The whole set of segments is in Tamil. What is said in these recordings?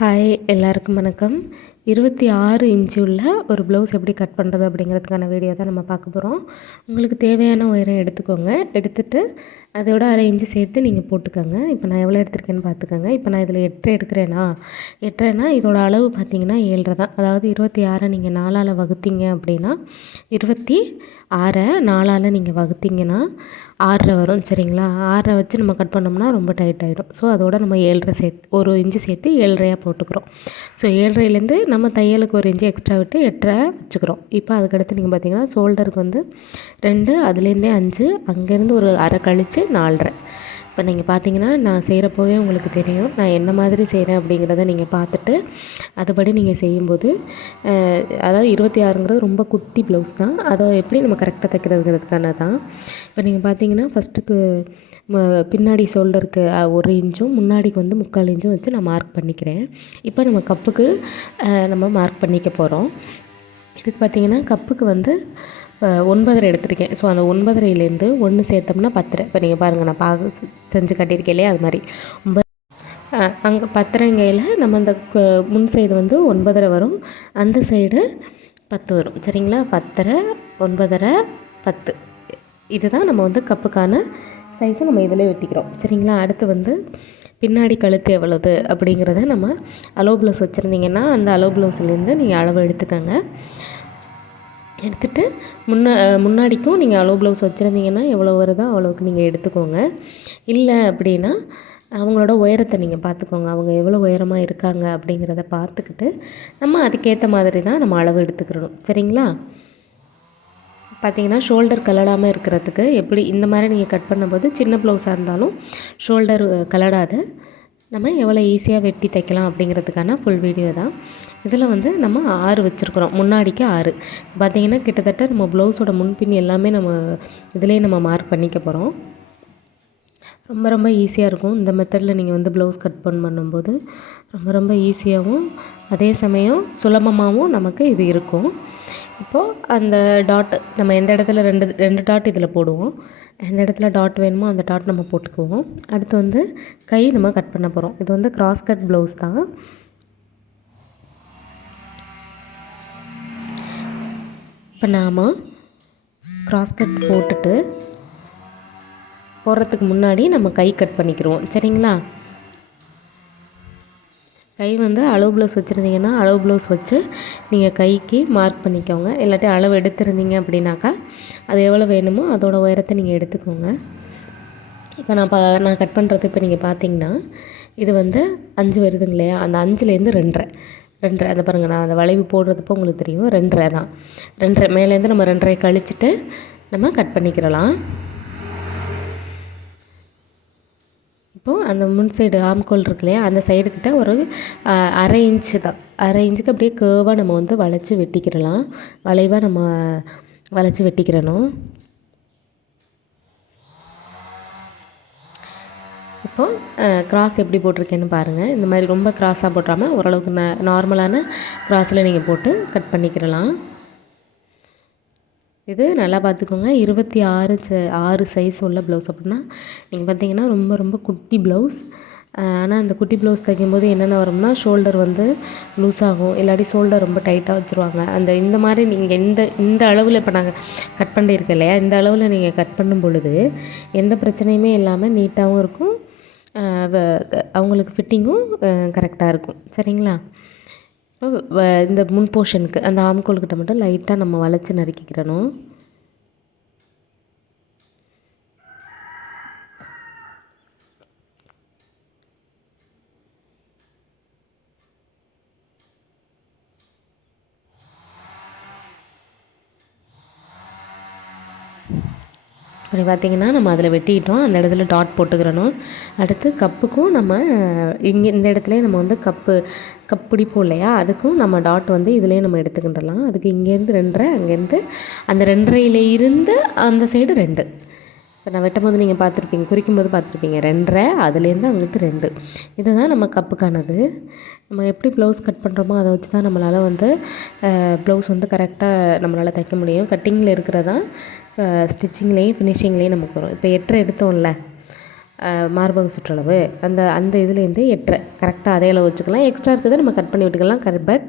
ஹாய் எல்லாருக்கும் வணக்கம். 26 இன்ச்சு உள்ள ஒரு ப்ளவுஸ் எப்படி கட் பண்ணுறது அப்படிங்கிறதுக்கான வீடியோ தான் நம்ம பார்க்க போகிறோம். உங்களுக்கு தேவையான உயரம் எடுத்துக்கோங்க. எடுத்துகிட்டு அதோட 1/2 இன்ச்சு சேர்த்து நீங்கள் போட்டுக்கோங்க. இப்போ நான் எவ்வளோ எடுத்திருக்கேன்னு பார்த்துக்கோங்க. இப்போ நான் இதில் 8 எடுக்கிறேன்னா இதோட அளவு பார்த்தீங்கன்னா 7.5 தான். அதாவது 26 நீங்கள் 4ஆல் வகுத்தீங்க அப்படின்னா 26 4ஆல் நீங்கள் வகுத்தீங்கன்னா 6 வரும். சரிங்களா? 6 வச்சு நம்ம கட் பண்ணோம்னா ரொம்ப டைட் ஆகிடும். ஸோ அதோட நம்ம 7.5 சேர்த்து 1 இன்ச்சு சேர்த்து 7.5 போட்டுக்கிறோம். ஸோ 7.5லேருந்து நம்ம தையலுக்கு 1 இன்ச்சு எக்ஸ்ட்ரா விட்டு 8.5 வச்சுக்கிறோம். இப்போ அதுக்கடுத்து நீங்கள் பார்த்தீங்கன்னா ஷோல்டருக்கு வந்து 2, அதுலேருந்தே 5, அங்கேருந்து ஒரு 1/2 கழித்து 4.5. இப்போ நீங்கள் பார்த்தீங்கன்னா நான் செய்கிறப்போவே உங்களுக்கு தெரியும் நான் என்ன மாதிரி செய்கிறேன் அப்படிங்கிறத நீங்கள் பார்த்துட்டு அதுபடி நீங்கள் செய்யும்போது அதாவது 26ங்கிறது ரொம்ப குட்டி ப்ளவுஸ் தான். அதை எப்படி நம்ம கரெக்டாக தைக்கிறதுங்கிறதுக்கான தான். இப்போ நீங்கள் பார்த்தீங்கன்னா ஃபஸ்ட்டுக்கு பின்னாடி ஷோல்டருக்கு 1 இன்ச்சும் முன்னாடிக்கு வந்து 3/4 இன்ச்சும் வச்சு நான் மார்க் பண்ணிக்கிறேன். இப்போ நம்ம கப்புக்கு நம்ம மார்க் பண்ணிக்க போகிறோம். இதுக்கு பார்த்திங்கன்னா கப்புக்கு வந்து 9.5 எடுத்திருக்கேன். ஸோ அந்த 9.5லேருந்து 1 சேர்த்தோம்னா 10.5. இப்போ நீங்கள் பாருங்கள் நான் செஞ்சு கட்டியிருக்கேன் இல்லையா, அது மாதிரி அங்கே 10.5ங்கையில் நம்ம அந்த முன் சைடு வந்து 9.5 வரும், அந்த சைடு 10 வரும். சரிங்களா? 10.5 9.5 10 இதுதான் நம்ம வந்து கப்புக்கான சைஸை நம்ம இதில் வெட்டிக்கிறோம். சரிங்களா? அடுத்து வந்து பின்னாடி கழுத்து எவ்வளவு அப்படிங்கிறத நம்ம அலோ ப்ளவுஸ் வச்சுருந்தீங்கன்னா அந்த அலோ ப்ளவுஸ்லேருந்து நீங்கள் அளவு எடுத்துக்கோங்க. எடுத்துகிட்டு முன்னாடிக்கும் நீங்கள் அலோ ப்ளவுஸ் வச்சுருந்தீங்கன்னா எவ்வளோ வருதோ அவ்வளோவுக்கு நீங்கள் எடுத்துக்கோங்க. இல்லை அப்படின்னா அவங்களோட உயரத்தை நீங்கள் பார்த்துக்கோங்க. அவங்க எவ்வளோ உயரமாக இருக்காங்க அப்படிங்கிறத பார்த்துக்கிட்டு நம்ம அதுக்கேற்ற மாதிரி தான் நம்ம அளவு எடுத்துக்கிறணும். சரிங்களா? பார்த்திங்கன்னா ஷோல்டர் கலடாமல் இருக்கிறதுக்கு எப்படி இந்த மாதிரி நீங்கள் கட் பண்ணும்போது சின்ன ப்ளவுஸாக இருந்தாலும் ஷோல்டர் கலடாது நம்ம எவ்வளோ ஈஸியாக வெட்டி தைக்கலாம் அப்படிங்கிறதுக்கான ஃபுல் வீடியோ தான். இதில் வந்து நம்ம 6 வச்சுருக்குறோம், முன்னாடிக்கு 6. பார்த்திங்கன்னா கிட்டத்தட்ட நம்ம ப்ளவுஸோட முன்பின் எல்லாமே நம்ம இதிலே நம்ம மார்க் பண்ணிக்க போகிறோம். ரொம்ப ரொம்ப ஈஸியாக இருக்கும். இந்த மெத்தடில் நீங்கள் வந்து ப்ளவுஸ் கட் பண்ணும்போது ரொம்ப ரொம்ப ஈஸியாகவும் அதே சமயம் சுலபமாகவும் நமக்கு இது இருக்கும். இப்போது அந்த டாட் நம்ம எந்த இடத்துல ரெண்டு டாட் இதில் போடுவோம். எந்த இடத்துல டாட் வேணுமோ அந்த டாட் நம்ம போட்டுக்குவோம். அடுத்து வந்து கை நம்ம கட் பண்ண போகிறோம். இது வந்து கிராஸ் கட் ப்ளவுஸ் தான். இப்போ நாம் கிராஸ் கட் போட்டுட்டு போடுறதுக்கு முன்னாடி நம்ம கை கட் பண்ணிக்கிடுவோம். சரிங்களா? கை வந்து அளவு ப்ளவுஸ் வச்சுருந்தீங்கன்னா அளவு ப்ளவுஸ் வச்சு நீங்கள் கைக்கு மார்க் பண்ணிக்கோங்க. இல்லாட்டி அளவு எடுத்துருந்தீங்க அப்படின்னாக்கா அது எவ்வளோ வேணுமோ அதோட உயரத்தை நீங்கள் எடுத்துக்கோங்க. இப்போ நான் கட் பண்ணுறது இப்போ நீங்கள் பார்த்தீங்கன்னா இது வந்து 5 வருதுங்க இல்லையா, அந்த 5லேருந்து 2.5 அந்த பாருங்கள், நான் அந்த வளைவு போடுறதுப்போ உங்களுக்கு தெரியும் 2.5 தான். 2.5 மேலேருந்து நம்ம 2.5 கழிச்சிட்டு நம்ம கட் பண்ணிக்கிறலாம். இப்போது அந்த முன் சைடு ஆம்கோல் இருக்கு இல்லையா, அந்த சைடுக்கிட்ட ஒரு 1/2 இன்ச்சு தான், 1/2 இன்ச்சுக்கு அப்படியே கேர்வாக நம்ம வந்து வளைச்சி வெட்டிக்கிறலாம். வளைவாக நம்ம வளைச்சி வெட்டிக்கிறணும். இப்போது கிராஸ் எப்படி போட்டிருக்கேன்னு பாருங்கள். இந்த மாதிரி ரொம்ப கிராஸாக போட்டுறாமல் ஓரளவுக்கு நார்மலான கிராஸில் நீங்கள் போட்டு கட் பண்ணிக்கிறலாம். இது நல்லா பார்த்துக்கோங்க. 26 சைஸ் உள்ள ப்ளவுஸ் அப்படின்னா நீங்கள் பார்த்தீங்கன்னா ரொம்ப ரொம்ப குட்டி ப்ளவுஸ். ஆனால் அந்த குட்டி ப்ளவுஸ் தைக்கும்போது என்னென்ன வரும்னா ஷோல்டர் வந்து லூஸ் ஆகும், இல்லாட்டி ஷோல்டர் ரொம்ப டைட்டாக வச்சுருவாங்க. இந்த மாதிரி நீங்கள் இந்த அளவில் இப்போ நாங்கள் கட் பண்ணியிருக்கேன் இல்லையா, இந்த அளவில் நீங்கள் கட் பண்ணும் பொழுது எந்த பிரச்சனையுமே இல்லாமல் நீட்டாகவும் இருக்கும், அவங்களுக்கு ஃபிட்டிங்கும் கரெக்டாக இருக்கும். சரிங்களா? இப்போ இந்த முன் போர்ஷனுக்கு அந்த ஆம்கோல்கிட்ட மட்டும் லைட்டாக நம்ம வளைச்சி நறுக்கிக்கிறணும். அப்படி பார்த்திங்கன்னா நம்ம அதில் வெட்டிக்கிட்டோம், அந்த இடத்துல டாட் போட்டுக்கிறணும். அடுத்து கப்புக்கும் நம்ம இந்த இடத்துலையே நம்ம வந்து கப் பிடிப்போம் இல்லையா, அதுக்கும் நம்ம டாட் வந்து இதிலே நம்ம எடுத்துக்கிடலாம். அதுக்கு இங்கேருந்து 2.5, அங்கேருந்து அந்த 2.5ல இருந்து அந்த சைடு 2. இப்போ நான் வெட்டும் போது நீங்கள் பார்த்துருப்பீங்க, குறிக்கும் போது பார்த்துருப்பீங்க 2.5, அதுலேருந்து அங்கிட்டு 2. இதுதான் நம்ம கப்புக்கானது. நம்ம எப்படி ப்ளவுஸ் கட் பண்ணுறோமோ அதை வச்சு தான் நம்மளால் வந்து ப்ளவுஸ் வந்து கரெக்டாக நம்மளால் தைக்க முடியும். கட்டிங்கில் இருக்கிறதான் ஸ்டிச்சிங்லேயும் ஃபினிஷிங்லேயும் நமக்கு வரும். இப்போ 8.5 எடுத்தோம்ல, மார்பக சுற்றளவு அந்த அந்த இதுலேருந்து 8.5 கரெக்டாக அதே அளவு வச்சுக்கலாம். எக்ஸ்ட்ரா இருக்கிறத நம்ம கட் பண்ணி விட்டுக்கலாம். பட்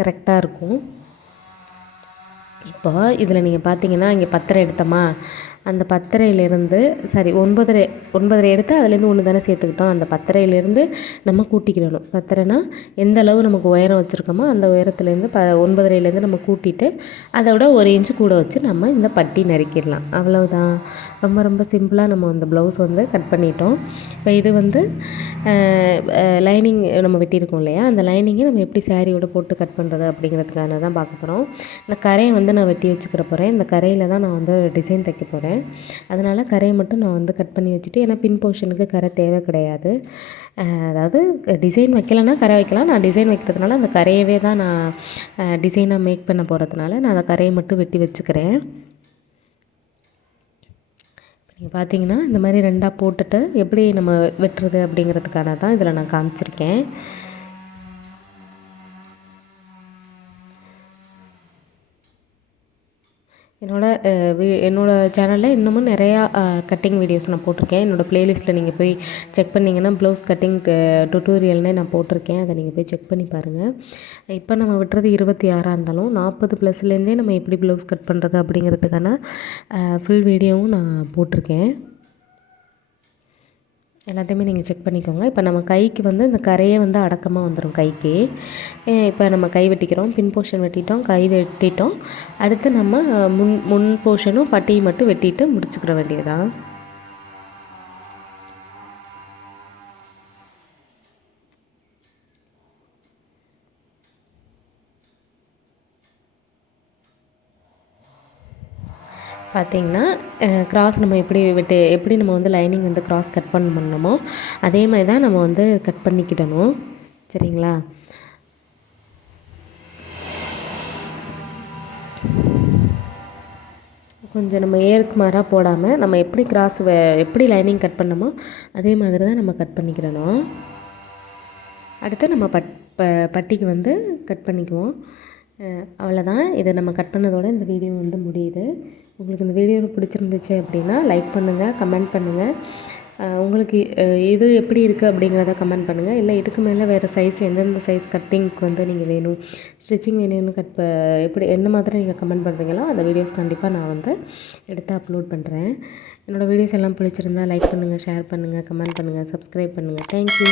கரெக்டாக இருக்கும். இப்போ இதில் நீங்கள் பார்த்தீங்கன்னா இங்கே 10.5 எடுத்தோமா, அந்த 10.5லேருந்து 9.5 எடுத்து அதுலேருந்து 1 தானே சேர்த்துக்கிட்டோம். அந்த 10.5லேருந்து நம்ம கூட்டிக்கிடணும். 10.5னா எந்த அளவு நமக்கு உயரம் வச்சுருக்கோமோ அந்த உயரத்துலேருந்து 9.5லேருந்து நம்ம கூட்டிட்டு அதை விட 1 இன்ச்சு கூட வச்சு நம்ம இந்த பட்டி நறுக்கிடலாம். அவ்வளவுதான். ரொம்ப ரொம்ப சிம்பிளாக நம்ம அந்த ப்ளவுஸ் வந்து கட் பண்ணிட்டோம். இப்போ இது வந்து லைனிங் நம்ம வெட்டியிருக்கோம் இல்லையா, அந்த லைனிங்கை நம்ம எப்படி சாரியோட போட்டு கட் பண்ணுறது அப்படிங்கிறதுக்கான தான் பார்க்க போகிறோம். இந்த கரையை வந்து நான் வெட்டி வச்சுக்கிற போகிறேன். இந்த கரையில் தான் நான் வந்து டிசைன் தைக்க போகிறேன். அதனால் கரையை மட்டும் நான் வந்து கட் பண்ணி வச்சுட்டு, ஏன்னா பின் போர்ஷனுக்கு கரை தேவை கிடையாது. அதாவது டிசைன் வைக்கலைன்னா கரை வைக்கலாம். நான் டிசைன் வைக்கிறதுனால அந்த கரையவே தான் நான் டிசைனாக மேக் பண்ண போகிறதுனால நான் அந்த கரையை மட்டும் வெட்டி வச்சுக்கிறேன். நீங்கள் பார்த்தீங்கன்னா இந்த மாதிரி 2ஆக போட்டுட்டு எப்படி நம்ம வெட்டுறது அப்படிங்கிறதுக்கான தான் இதில் நான் காமிச்சிருக்கேன். என்னோடய சேனலில் இன்னமும் நிறையா கட்டிங் வீடியோஸ் நான் போட்டிருக்கேன். என்னோடய ப்ளேலிஸ்ட்டில் நீங்கள் போய் செக் பண்ணிங்கன்னா ப்ளவுஸ் கட்டிங் டுட்டோரியல்னே நான் போட்டிருக்கேன். அதை நீங்கள் போய் செக் பண்ணி பாருங்கள். இப்போ நம்ம விட்டுறது 26 இருந்தாலும் 40 ப்ளஸ்லேருந்தே நம்ம எப்படி ப்ளவுஸ் கட் பண்ணுறது அப்படிங்கிறதுக்கான ஃபுல் வீடியோவும் நான் போட்டிருக்கேன். எல்லாத்தையுமே நீங்கள் செக் பண்ணிக்கோங்க. இப்போ நம்ம கைக்கு வந்து இந்த கரையே வந்து அடக்கமாக வந்துடும் கைக்கு. இப்போ நம்ம கை வெட்டிக்கிறோம். பின் போர்ஷன் வெட்டிட்டோம், கை வெட்டிட்டோம். அடுத்து நம்ம முன் போர்ஷனும் பட்டியை மட்டும் வெட்டிட்டு முடிச்சுக்கிற வேண்டியதுதான். பார்த்திங்கன்னா கிராஸ் நம்ம எப்படி நம்ம வந்து லைனிங் வந்து கிராஸ் கட் பண்ணணுமோ அதே மாதிரி தான் நம்ம வந்து கட் பண்ணிக்கிடணும். சரிங்களா? கொஞ்சம் நம்ம ஏருக்கு மாறாக போடாமல் நம்ம எப்படி எப்படி லைனிங் கட் பண்ணமோ அதே மாதிரி தான் நம்ம கட் பண்ணிக்கிடணும். அடுத்து நம்ம பட்டிக்கு வந்து கட் பண்ணிக்குவோம். அவ்வளோதான். இதை நம்ம கட் பண்ணதோட இந்த வீடியோ வந்து முடியுது. உங்களுக்கு இந்த வீடியோ பிடிச்சிருந்துச்சு அப்படின்னா லைக் பண்ணுங்கள், கமெண்ட் பண்ணுங்கள். உங்களுக்கு இது எப்படி இருக்குது அப்படிங்கிறத கமெண்ட் பண்ணுங்கள். இல்லை இதுக்கு மேலே வேறு சைஸ் எந்தெந்த சைஸ் கட்டிங்க்கு வந்து நீங்கள் வேணும், ஸ்டிச்சிங் வேணும்னு எப்படி என்ன மாதிரி நீங்கள் கமெண்ட் பண்ணுறீங்களோ அந்த வீடியோஸ் கண்டிப்பாக நான் வந்து எடுத்து அப்லோட் பண்ணுறேன். என்னோடய வீடியோஸ் எல்லாம் பிடிச்சிருந்தா லைக் பண்ணுங்கள், ஷேர் பண்ணுங்கள், கமெண்ட் பண்ணுங்கள், சப்ஸ்கிரைப் பண்ணுங்கள். தேங்க்யூ.